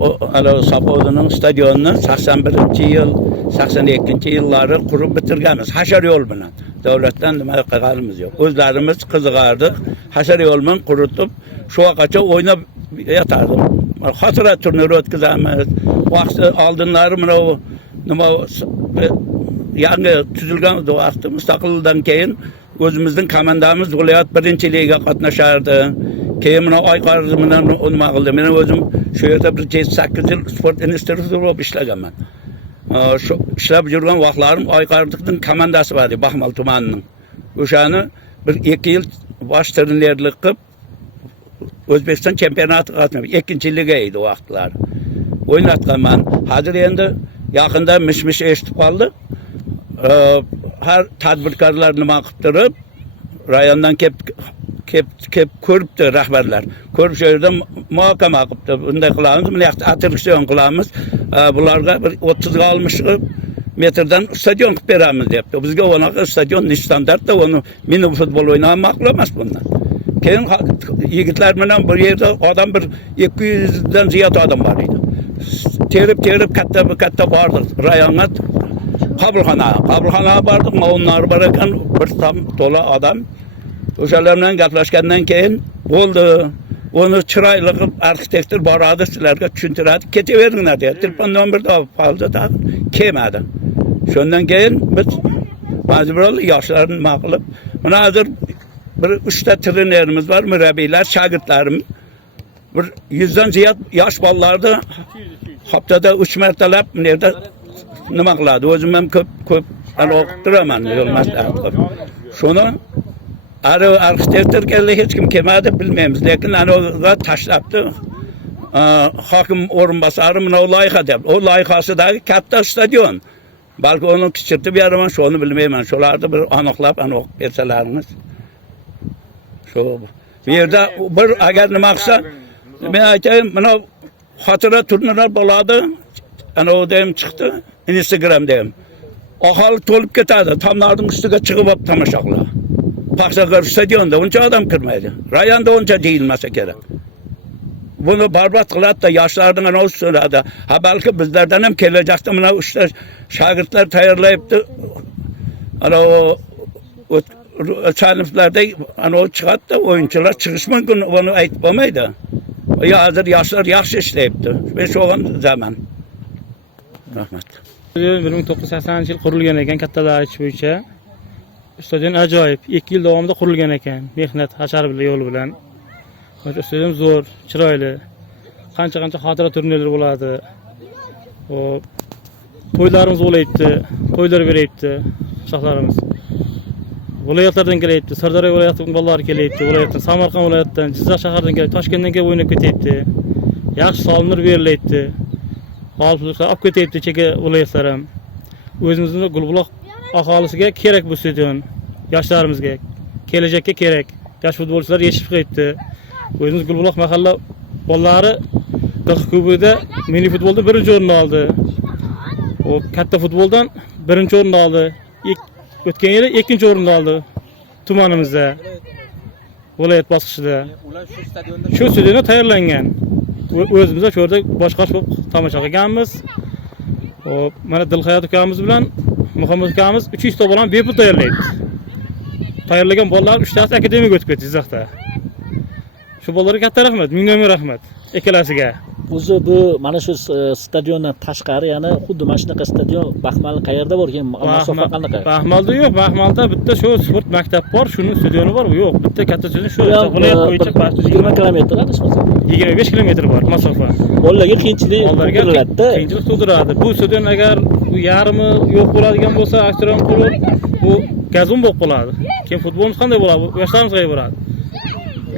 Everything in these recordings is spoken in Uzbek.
Sapovuzning stadionini 81-yil, 82-yillari qurib bitirganmiz. Hashar yo'l bilan. Davlatdan nima qilganimiz yo'q. O'zlarimiz qiziqardik. Hashar yo'l bilan quritib, shu vaqtgacha o'ynab yatardim. Xotira turniri o'tkazamiz. Vaqti oldinlari mana nima yangi tuzilgan vaqti mustaqildan keyin o'zimizning komandamiz viloyat birinchiligiga qatnashardi. Keyin mana Oyqarzi bilan nima qildi. Men o'zim shu yerda bir 8 yil sport institutida bo'lib ishlaganman. Shu ishlab yurgan vaqtlarim Oyqarzining komandasi bor edi, Baxmal tumanining. O'shani bir 2 yil bosh trenerlik qilib O'zbekiston chempionati qatnashib, 2-liga edi vaqtlar. O'ynatganman. Hozir endi yaqinda mish-mish eshitib qoldik. Har tadbirkorlar nima qilib turib, rayondan kelib ko'ribdi rahbarlar. Ko'rib shu yerda muhokama qilibdi. Bunday qilamiz, buni attraksion qilamiz. Bularga bir 30 ga 60 metrdan stadion qilib beramiz debdi. Bizga unaqa stadion standartda uni mini futbol o'ynagan ma'qul emas bundan. Keyin yigitlar bilan bir yerda odam bir 200 dan ziyod odam bor edi. Terib katta bordik rayonga. Qabulxonaga bordik, mavunlar bor ekan, bir tam to'la odam. O'shalar bilan gaplashgandan keyin bo'ldi. Onu chiroyli qilib arxitektor boradi, sizlarga tushuntiradi, ketaveringlar dedi. Telefon nomerni olib qoldi da kelmadi. Shundan keyin biz majbur yoshlarni nima qilib, mana hozir bir 3 ta trenerimiz var, murabbiylar, shogirdlarim. Bir 100 dan ziyod yosh bolalarni haftada 3 martalab bu yerda nima qiladi? O'zim ham ko'p o'qib turaman, yo'lmasdan. Shuni arxitektor keldi, hech kim kelmadi bilmaymiz, lekin anaga tashlabdi. Hokim o'rinbosari mana loyiha deb. O loyihasidagi katta stadion. Balki uni kichirtib beraman, shuni bilmayman. Shularni bir aniqlab o'qib bersalaringiz. Shu bu yerda bir agar nima qilsa, men aytayim, mana xotira turnirlar bo'ladi. Ana o'da ham chiqdi, Instagramda ham. Aholi to'lib ketadi, tomlarning ustiga chiqib olib tomosha qiladi. Paxtakor stadionda uncha odam kirmaydi. Rayonda uncha deyilmasa kerak. Bunu barbod qiladi, yoshlarning ana ustilarda. Ha balki bizlardan ham kelajakda mana 3 ta shogirdlar tayyorlayapti. Ana chaniflarda ana chiqadi, o'yinchilar chiqish mumkin, buni aytib bo'lmaydi. Ya hozir yoshlar yaxshi ishlayapti. Men sho'g'in zaman. Rahmat. 1980-yil qurilgan ekan katta daraja bo'yicha. Stadion ajoyib, 2 yil davomida qurilgan ekan. Mehnat hashar bilan yo'l bilan. Stadion zo'r, chiroyli. Qancha xotira turnirlar bo'ladi. To'ylarimiz bo'layapti, to'ylar beryapti shohlarimiz. Viloyatlardan kelyapti, Sirdaryo viloyatining bolalari kelyapti, viloyatdan, Samarqand viloyatidan, Jizzax shahridan kelyapti, Toshkentdan kelib o'ynab ketyapti. Yaxshi solimlar berilyapti. G'olibliklar olib ketyapti cheka viloyatlar ham. O'zimizning Gulbuloq aholisiga kerak bu stadion. Yoshlarimizga, kelajakka kerak. Yosh futbolchilar yetishib qaytdi. O'zimiz Gulbuloq mahalla bolalari Qiq kubida mini futbolda 1-o'rinni oldi. O katta futboldan 1-o'rinni oldi. O'tgan yili 2-o'rinni oldi tumanimizda. Viloyat bosqichida. Ular shu stadionda tayyorlangan. O'zimizda shu yerda boshqarish bo'lib tomosha qilganmiz. Hop, mana Dilhayot ukamiz bilan Muhammad ukamiz 300 ta bola bepul tayyorlaydi. Tayyorlagan bolalar 3 tasi akademiyaga o'tib ketdi Jizzaxda. Shu bolalarga katta rahmat, ming rahmat ikkalasiga. O'zi bu mana shu stadiondan tashqari, ya'ni xuddi mana shunaqa stadion Baxmal qayerda bor ekan? Masofa qanaqa? Baxmalda yo'q, Baxmalda bitta shu sport maktab bor, shuni stadioni bor, yo'q. Bitta katta stadion shu viloyat bo'yicha 20 kilometr adashmasam. 25 kilometr bor masofa. Bolalarga qiyinchilik tug'diradi-da. Qiyinchilik tug'diradi. Bu stadion agar bu yarmi yo'q bo'ladigan bo'lsa, aktron qilib, bu gazon bo'lib qoladi. Keyin futbolimiz qanday bo'ladi? Yoshlarimiz qayerga boradi?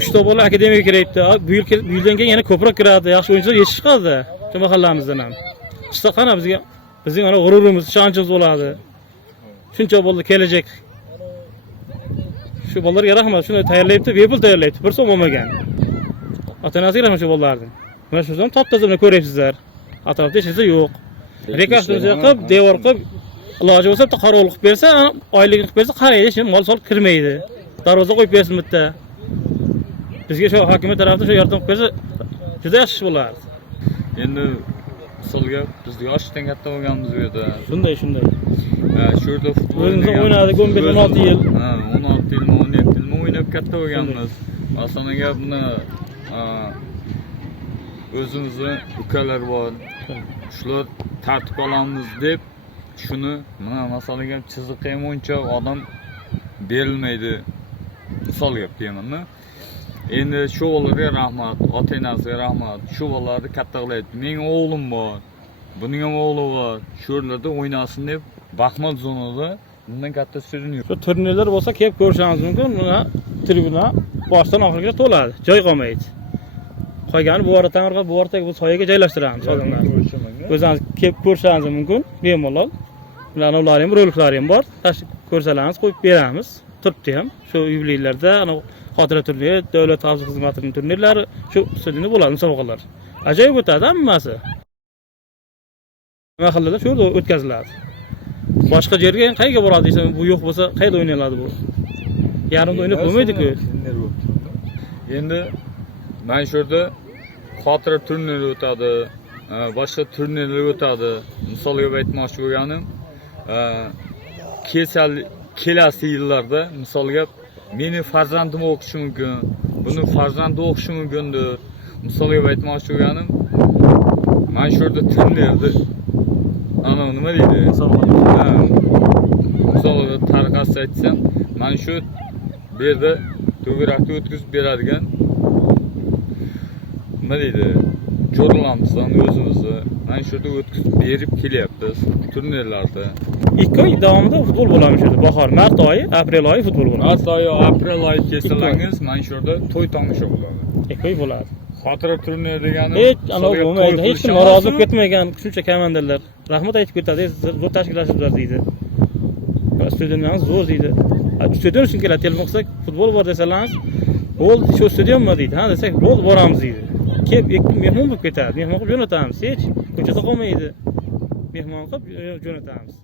3 ta bola akademiyaga kiryapti. Bu yildan keyin yana ko'proq kiradi. Yaxshi o'yinchilar yetishib qoldi. Shu mahallamizdan ham. Ishda qana bizning ana g'ururimiz, ishonchimiz bo'ladi. Shuncha bola kelajak. Shu bolalarga rahmat. Shuni tayyorlayapti, bepul tayyorlayapti. Bir so'm olmagan. Ota-onasiga rahmat shu bolalarning. Mana shu ham top-toza buni ko'ryapsizlar. Atrofda hech narsa yo'q. Rekastimizni qilib, devor qilib, iloji bo'lsa qarovul qilib bersa, oyligini qilib bersa, qaraydi, hech mol solib kirmaydi. Darvoza qo'yib bersin bitta. Bizga shu hokimiyat tarafdan shu yordam qilib bersa, juda yaxshi bo'lardi. Endi misolga biz yoshdan katta bo'lganmiz bu yerda. Shunday. Shu yerda futbol O'zimiz o'ynadik 15-16 yil. 16 yil, 17 yil o'ynab katta bo'lganmiz. Masalan, buni o'zimizni ukalar bor. Shular tartib olamiz deb shuni mana masalan chiziqqa ham o'yinchoq odam berilmaydi. Misol gap deyman-da. Endi shu bolalarga rahmat, ota-onasiga rahmat. Shu bolalarni katta qilyapti. Mening o'g'lim bor. Buning ham o'g'li bor. Shu yerlarda o'ynasin deb Baxmal zonada bundan katta so'zim yo'q. Shu turnirlar bo'lsa kelib ko'rishingiz mumkin. Buna tribuna boshdan oxirigacha to'ladi. Joy qolmaydi. Qolgani bu orada bu ortaga bu soyaga joylashtiramiz odamlar. O'zingiz kelib ko'rishingiz mumkin. Bemalol. Ular ham roliklar ham bor. Tashib ko'rsalaringiz qo'yib beramiz. Turibdi ham. Shu yubileylarda ana xotira turniri, davlat xavfsizlik xizmatining turnirlari shu stadionda bo'ladi musobaqalar. Ajoyib o'tadi hammasi. Mahallada shu yerda o'tkaziladi. Boshqa yerga qayerga boradi desam, bu yo'q bo'lsa qayerda o'ynaladi bu? Yarimda o'ynab bo'lmaydi-ku. Endi men shu yerda xotira turniri o'tadi, boshqa turnirlar o'tadi. Misolga aytmoqchi bo'lganim, kelasi yillarda misolga meni farzandim o'qishi mumkin, buni farzandi o'qishi mumkindir. Misolga aytmoqchi bo'lganim, men shu yerda turnirni nima deydi? Misolga tarqatsa aytsam, men shu bu yerda to'g'riroqda o'tkazib beradigan nima deydi? Jo'rlamizdan o'zimizni mana shu yerda o'tkazib berib kelyapmiz turnirlarda. 2 oy davomida futbol bo'lamiz shu yerda. Bahor, mart oyi, aprel oyi futbol bo'ladi. Mart oyi, aprel oyi kelsangiz, mana shu yerda to'y tomosha bo'ladi. 2 oy bo'ladi. Xotira turniri degani Hech bo'lmaydi. Hech kim norozi bo'lib ketmagan shuncha komandalar. Rahmat aytib ketadi, zo'r tashkillashiblar deydi. Stadionimiz zo'r deydi. Stadion uchun keladi, telefon qilsak, futbol bor desangiz, bo'ldi, shu stadionmi deydi. Ha desak, bo'ldi, boramiz deydi. Kelib, mehmon bo'lib ketadi. Mehmon qilib jo'natamiz. Hech ko'chada qolmaydi. Mehmon qilib jo'natamiz.